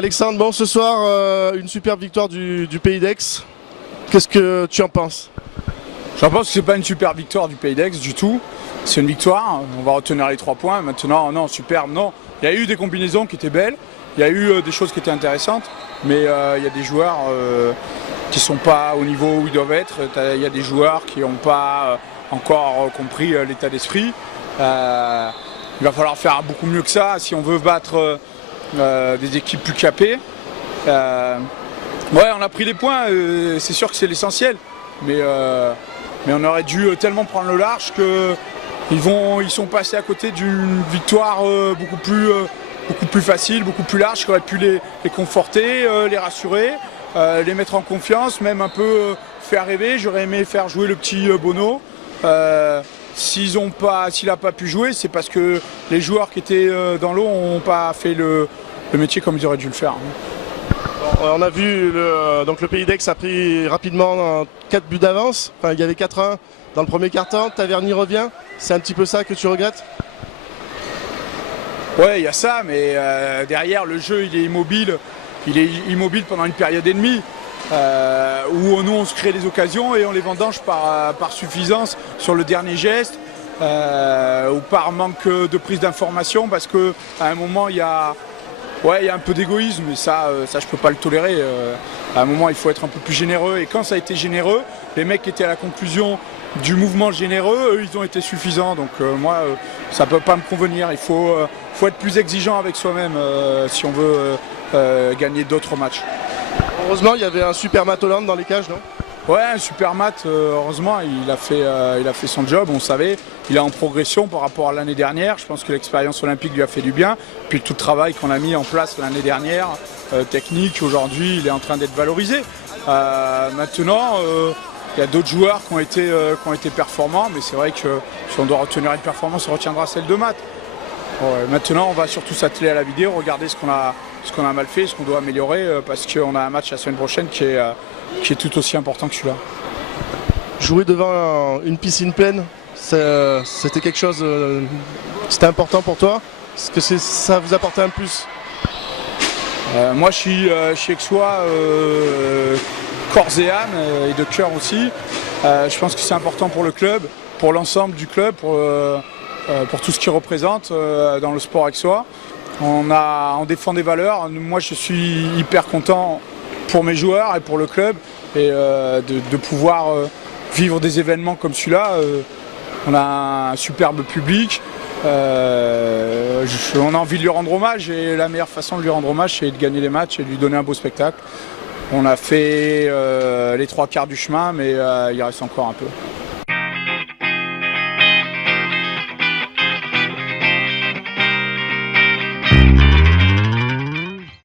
Alexandre, bon ce soir une superbe victoire du Pays d'Aix. Qu'est-ce que tu en penses? J'en pense que c'est pas une superbe victoire du Pays d'Aix du tout. C'est une victoire, on va retenir les 3 points. Maintenant, non, superbe, non. Il y a eu des combinaisons qui étaient belles, il y a eu des choses qui étaient intéressantes, mais il y a des joueurs qui ne sont pas au niveau où ils doivent être. Il y a des joueurs qui n'ont pas encore compris l'état d'esprit. Il va falloir faire beaucoup mieux que ça si on veut battre des équipes plus capées. Ouais, on a pris les points, c'est sûr que c'est l'essentiel, mais on aurait dû tellement prendre le large qu'ils sont passés à côté d'une victoire beaucoup plus facile, beaucoup plus large, qui aurait pu les conforter, les rassurer, les mettre en confiance, même un peu faire rêver. J'aurais aimé faire jouer le petit Bono. S'il n'a pas pu jouer, c'est parce que les joueurs qui étaient dans l'eau n'ont pas fait le métier comme ils auraient dû le faire. On a vu donc le Pays d'Aix a pris rapidement 4 buts d'avance. Enfin, il y avait 4-1 dans le premier quart-temps. Taverny revient. C'est un petit peu ça que tu regrettes? Ouais, il y a ça, mais derrière le jeu il est immobile. Il est immobile pendant une période et demie. Où nous on se crée des occasions et on les vendange par suffisance sur le dernier geste ou par manque de prise d'information, parce qu'à un moment il y a un peu d'égoïsme, et ça je peux pas le tolérer. À un moment il faut être un peu plus généreux, et quand ça a été généreux, les mecs qui étaient à la conclusion du mouvement généreux, eux ils ont été suffisants, donc moi ça peut pas me convenir. Il faut être plus exigeant avec soi-même si on veut gagner d'autres matchs. Heureusement, il y avait un super Matt Holland dans les cages, non? Ouais, un super Matt, heureusement, il a fait son job, on savait. Il est en progression par rapport à l'année dernière. Je pense que l'expérience olympique lui a fait du bien. Puis tout le travail qu'on a mis en place l'année dernière, technique, aujourd'hui, il est en train d'être valorisé. Maintenant, il y a d'autres joueurs qui ont été performants, mais c'est vrai que si on doit retenir une performance, on retiendra celle de Matt. Ouais, maintenant, on va surtout s'atteler à la vidéo, regarder ce qu'on a mal fait, ce qu'on doit améliorer, parce qu'on a un match la semaine prochaine qui est tout aussi important que celui-là. Jouer devant une piscine pleine, c'était quelque chose, c'était important pour toi? Est-ce que ça vous apportait un plus? Moi, je suis aixois corps et âme, et de cœur aussi. Je pense que c'est important pour le club, pour l'ensemble du club, pour tout ce qu'il représente dans le sport aixois. On défend des valeurs. Moi, je suis hyper content pour mes joueurs et pour le club, et de pouvoir vivre des événements comme celui-là. On a un superbe public. On a envie de lui rendre hommage, et la meilleure façon de lui rendre hommage, c'est de gagner les matchs et de lui donner un beau spectacle. On a fait les 3 quarts du chemin, mais il reste encore un peu.